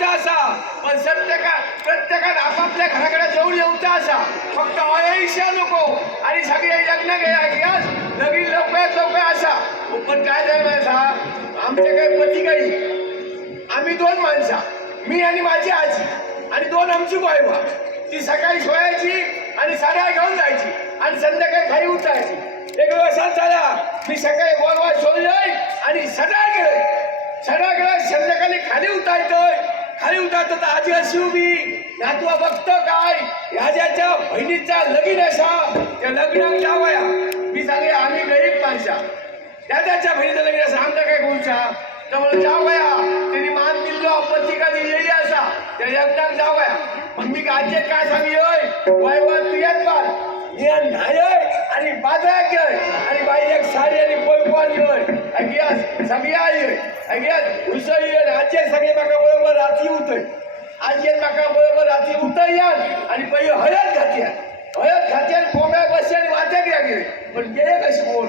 येऊचा असा. पण सत्यका प्रत्येकात आपापल्या घराकडे जाऊन येऊचा असा. फक्त अयशा नको. आणि सगळे लग्न घे ऐकल्यास नवीन लवकरात लवकर असा. पण काय झालं माहिती आमचे आमच्या काही पती काही. आम्ही दोन माणसा. मी आणि माझी आजी. आणि दोन आमची बायबा ती सकाळी सोयायची आणि साड्या घेऊन जायची. आणि संध्याकाळी खाई उचायची एक दिवस झाला. मी सकाळी बोलवा सोडलोय आणि सडा गेलोय. सडा गेलोय संध्याकाळी खाली उठायचोय खाली उठायचं तर आजी अशी उभी. नातवा बघतो काय? ह्याच्या बहिणीचा लगीन असा त्या लग्नात जावया मी सांगे आम्ही गरीब माणसा. दादाच्या बहिणीचं लग्न असा आमचा काय गोंशा त्यामुळे जावया त्यांनी मान दिलो पत्रिका दिलेली असा. त्या लग्नात जावया मग मी आजचे काय सांगितलं वय तुयात बाल नियन न्हाय आणि बाजारात घेय आणि बाई एक साडी आणि पोलपॉन घेय अगियास सगळ्या येय अगियास उसळ येय आजे सगळे म्हाका बरोबर राती उतय आजे म्हाका बरोबर राती उतय आणि पहिले हळद घातयान हळद घातयान कोंब्या बसचे आणि वाट्याक या गे पण गेले कशी कोण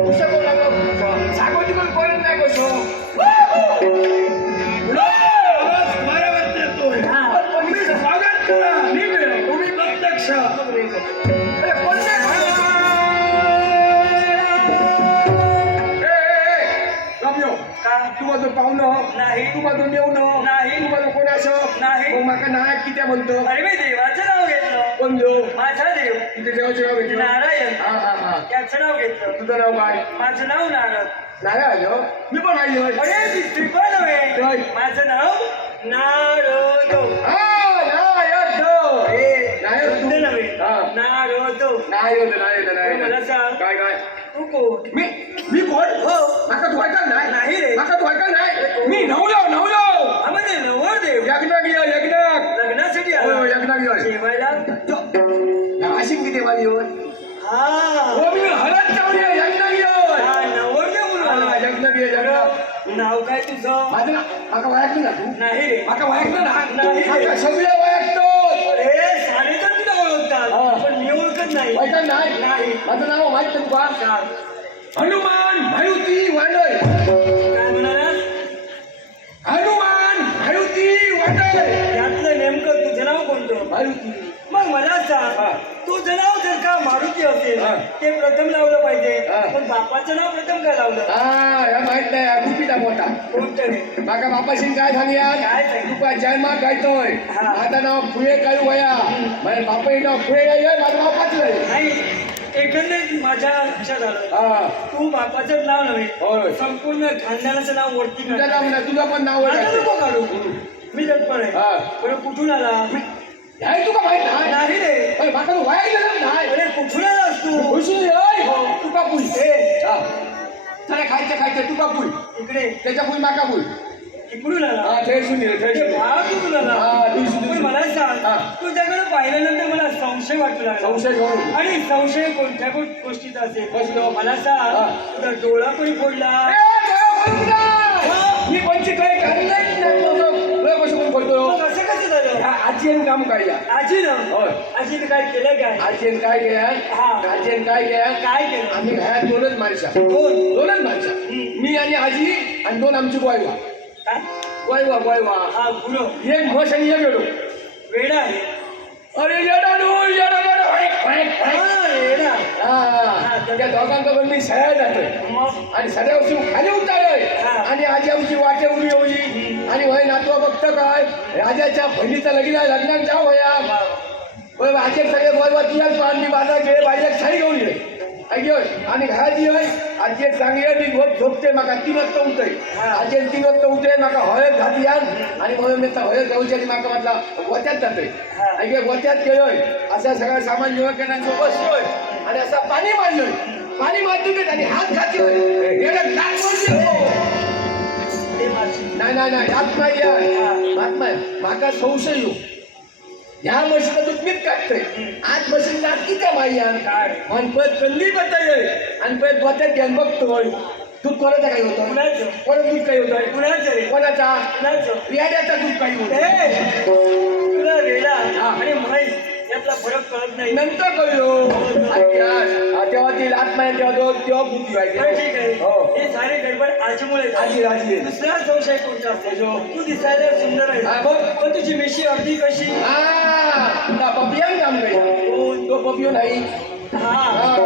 उसळ कोण सागोती सांगोती पण कोण नाही कसो तू माझं पाहुणं नाही. तू माझं मेवणं नाही. तू माझं कोणाचं नाही. मग माका नायक किती म्हणतो अरे मी देवाचं नाव घेतलं कोण देव माझा देव तिथे देवाचं नाव घेतलं नारायण हा हा हा त्याचं नाव घेतलं तुझं नाव काय माझं नाव नारद नाही आलो मी पण आली होय. अरे श्रीफळ नव्हे काय? माझं नाव नारद हा. हे हा. नारद होतं नाही अरे मला. सांग. काय काय तू कोण? मी मी कोण? हो. माका ऐकलं नाही. नाही रे. माका ऐकलं नाही. मी नवलो नवलो. हा म्हणजे नवर देव. यज्ञाक ये यज्ञाक लग्नासाठी हो आला यज्ञाक ये जेवायला अशी किती देवाली होय? हा. हो मी हळद चावली यज्ञाक ये हा नवर देव म्हणून. हा, आला. यज्ञाक ये यज्ञाक नाव काय तुझं? माझं माका वळखलं ना तू? नाही रे. माका वळखलं ना? नाही. सगळे वळखतो अरे साडेचार तुला हा. ओळखतात पण मी ओळखत नाही नाही. माझं नाव माहीत तुका. हनुमान मारुती वांडय काय म्हणालास हनुमान मारुती वांडय यातलं नेमकं तुझं नाव कोणतं मारुती मग मला. सांग तुझं नाव जर का मारुती असेल हा. ते प्रथम लावलं पाहिजे हा. पण बापाचं नाव प्रथम काय लावलं हा या माहीत नाही हा गुपिता मोठा कोणतं रे माका बापाशी काय सांगया काय सांगितलं? तुका जन्मात गायतोय हा. माझं नाव फुये काळू वया माझ्या बापाही नाव फुये गाय माझं नाव पाचलंय नाही एकंदरीत माझ्या लक्षात आलं हा तू बापाचं नाव नव्हे होय संपूर्ण खानदानाचं नाव वरती तुझं काढ. नाव नाही तुझं पण नाव माझं आहे. नको काढू मी तत्पर आहे हा. बरं कुठून आला नाही तुका माहीत नाही. रे. माका तू वाया गेलं नाही. अरे आलास तू? खुशी होय हो. तुका पुई ए, चला खायचं खायचं. तुका पुई इकडे. त्याच्या पुई माका पुई इकडून आला. हा ते सुनील ते हा, पण दिवशी. मला सांग. तुझ्याकडे पाहिल्यानंतर मला संशय वाटू लागला. संशय घेऊन आणि संशय कोणत्या कोण गोष्टीचा असेल? कसलं? मला. सांग. तुझा डोळा कोणी फोडला. मी पंचित काय काढलं नाही डोळा कसं आजीन काम काढल्या आजीनं? होय. आजीनं काय केलं काय? आजीन काय केलं हा. आजीन काय केलं काय केलं आम्ही घरात दोनच माणसा. दोन. दोनच माणसा. मी आणि आजी आणि दोन आमची गोयवा गोयवा गोयवा हा गुरु. एक म्हश आणि एक वेडा आहे. अरे येडा नो येडा त्या दोघांकडून मी सह्या जातोय. आणि सध्या वर्षी खाली उतारलोय. हा. आणि आजी वाटे उभी होली आणि वय नातवा बघतं काय? राजाच्या बहिणीचं लगीन आहे लग्नात जाऊ वया आजी सगळे बोलवा तुझ्याच मी बाजार गेले बाहेर साडी घेऊन ये. ऐकयोय आणि घराची होय आजे एक चांगली मी झोप झोपते म्हाका तीन वाजता उठतोय आजे आजी तीन वाजता उठे म्हाका हळद घाती आणि म्हणून मी हळद जाऊची आणि म्हाका म्हटला गोत्यात जातोय. हा. ऐके गोत्यात गेलोय असा सगळा सामान युवकांना बसलोय आणि असा पाणी मारलोय पाणी मारतो आणि हात घातलोय. गेलं नाक नाही नाही नाही आत नाही हा. नाही माका संशय येऊ. या मशीन दुखमीत काढतोय आज मशीन लागती त्या बाह्यान आणि परत कल्ली बद्दल आणि परत बद्दल घ्यान बघतोय वळी दूध कोणाचा काही होतं? कुणाचं? कोणा दूध काही होतं? कुणाचं कोणाचा? कुणाचं? दूध काही होत. आणि म्हणाई यातला फरक कळत नाही. नंतर कळलो. अभ्यास बुद्धी आहे. हो. हे सारे गडबड आजीमुळे. आजी राजी दुसरा संशय कोणता? असतो तू दिसायला सुंदर आहे हा. पण तुझी मिशी अगदी कशी? हा. पपियान काम करूया तो पपियो नाही. हा. हा.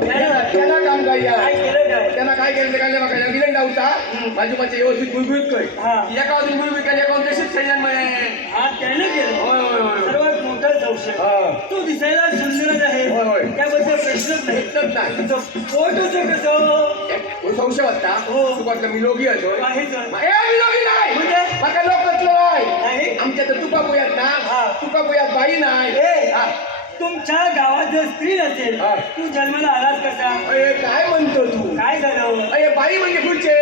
त्याला त्याला काम करूया काय केलं काय? त्यांना काय केलं ते काय बघा विलन डावता माझी माझी व्यवस्थित बुळबुळीत कर. हा. एका वाजून बुळबुळ केली एका तशीच सैन्यान मिळेल हा त्याने केलं. होय होय होय. सर्वात मोठा संशय. हा. तू दिसायला नाही पोट होतं कसं एक संशय होता हो. तू म्हटलं मी लोगी असो. ए मी लोगी नाही म्हणजे? माका नाही आमच्या तर तुका पुयात ना हा. तुका पुयात बाई नाही ए. हा. तुमच्या गावात जर स्त्री नसेल हा. तू जन्माला आलास कसा अरे काय म्हणतो तू काय झालं अरे बाई म्हणजे पुढचे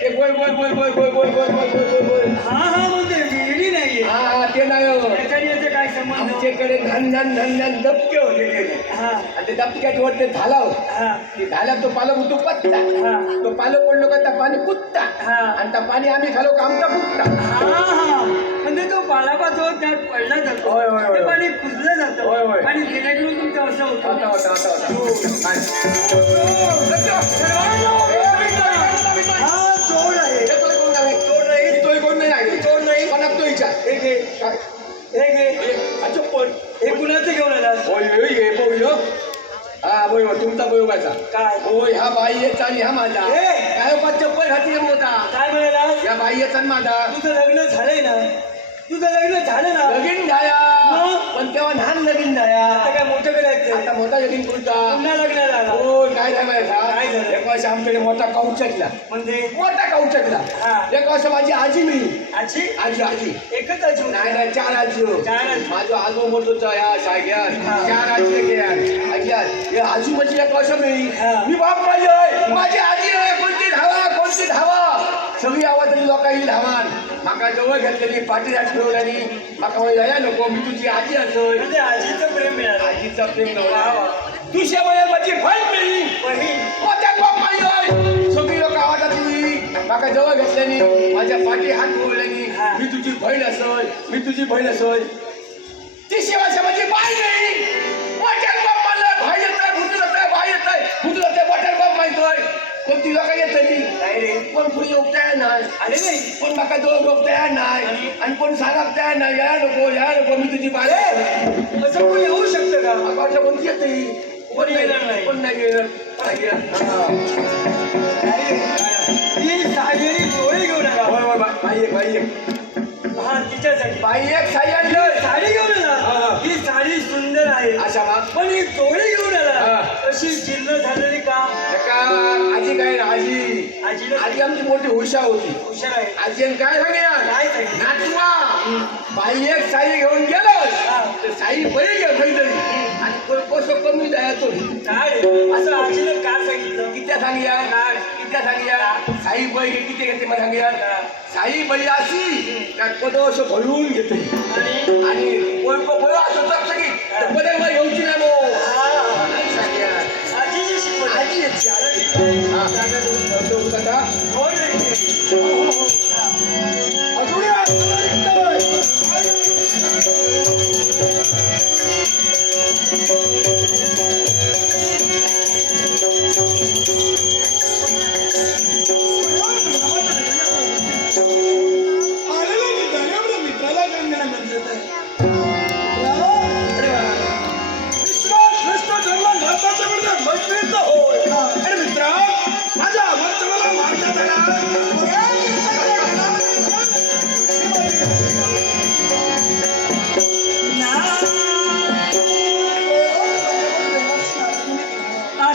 ते बोल बोल बोल बोल बोल बोल बोल बोल बोल बोल हा हा म्हणते विहिरी नाहीये हा हा, ते नाही आमच्याकडे धन धन धन धन दबके होते ते. हा. आणि ते दबक्यात वर ते झाला होता. हा. ते पालक होतो पत्ता. हा. तो पालक पडलो का त्या पाणी कुत्ता. हा. आणि त्या पाणी आम्ही खालो का आमचा कुत्ता? हा हा. म्हणजे तो पालापाचो त्यात पडला जातो. ते पाणी कुजलं. जातं. आणि जेणेकरून तुमचं असं होतं. होता आता होता हा माझा हे. काय बा चप्पल घातली मोठा? काय म्हणालास या बाई येत माझा तुझं लग्न झालंय ना? तुझं लग्न झालं ना? लगीन झाया मग? पण तेव्हा लहान लगीन झाया आता काय मोठं करायचं? आता मोठा लगीन पुरता पुन्हा लग्न झालं. होय काय झालं माहिती? काय झालं? एक वर्ष आमच्याकडे मोठा कौचकला म्हणजे? मोठा कौचकला हा. एक वर्ष माझी आजी मी. आजी? आजी आजी. एकच आजी होती. नाही नाही चार आजी हो. चार आजी. माझं आजो मोठो या साग्यात हा. चार आजी हे आजी म्हणजे एक वर्ष मी. हा. मी बाप माझी माझी आजी आहे कोणती धावा कोणती धावा? सगळी आवाजातली लोक येईल धावान. माका जवळ घेतलेली पाठीला ठेवल्यानी माका म्हणजे या नको मी तुझी आजी असोय म्हणजे आजीचं प्रेम मिळालं. आजीचा प्रेम वा, नव्हता. वा. तुझ्या वया माझी बहीण मिळली सगळी लोक आवाजातली. माका जवळ घेतल्यानी माझ्या पाठी हात ठेवल्यानी. मी तुझी बहीण असोय मी तुझी बहीण असोय ती शिवाय माझी बाई नाही. बाप माहितोय कोणती लोक येत काय रे कोण कुणी योग तयार नाही आले नाही कोण माका जवळ योग तयार नाही आणि कोण सांगाक तयार नाही या नको या नको मी तुझी आहे. असं कोणी येऊ शकतं का वाटलं कोणती येते कोणी येणार नाही. कोण नाही येणार नाही. ती घेऊन आला होय, होय, बाई एक, बाई एक. हा तिच्यासाठी बाई एक साई आणलं साडी घेऊन. आला ही साडी सुंदर आहे अशा पण ही डोळे घेऊन आला. अशी जीर्ण झालेली आजी काय ना, आजी? आजीला आजी आमची मोठी हुशा होती. हुशार आहे. आजी काय सांगणार काय सांगितलं? नातवा. बाई एक साई घेऊन गेलो. तर साई बरी घे काहीतरी आणि कसं कमी काय? रे? असं आजीला का सांगितलं? कित्या सांगया कित्या सांगया साई बाई किती घेते मला सांगया साई बाई अशी त्या पद असं भरून घेते.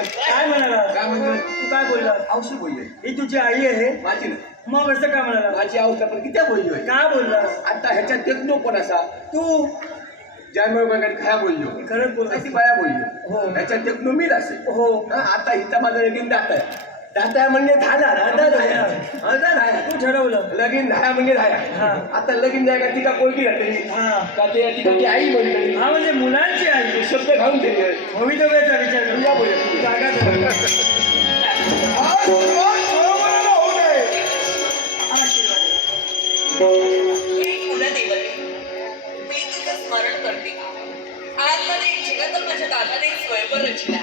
काय म्हणाला? काय म्हणतो? तू काय बोलला? औषधी बोलले. ही तुझी आई आहे? माझी मग असं काय म्हणाला? माझी अवस्था पण किती बोलली होय काय बोललास आता ह्याच्यात देत नो पण असा. तू? ज्यामुळे वगैरे काय बोललो खरंच बोललास ती बाया बोललो हो. ह्याच्यात देत नो मीच असेल हो. हा, आता इथं माझं लगीन जात आहे. आहे म्हणजे झाला आता झाला. आता झाला. तू ठरवलं. लगीन झाला म्हणजे हा. झाला आता लगीन जाय का ती का पोरगी घातली हा. का ते ती का ती आई म्हणली. हा म्हणजे मुलांची आई. शब्द घालून दिले. भवितव्याचा विचार कर. तुझ्या बोलले जागा स्मरण करते. आतमध्ये जिवंत माझ्या दादाने स्वयंवर रचला.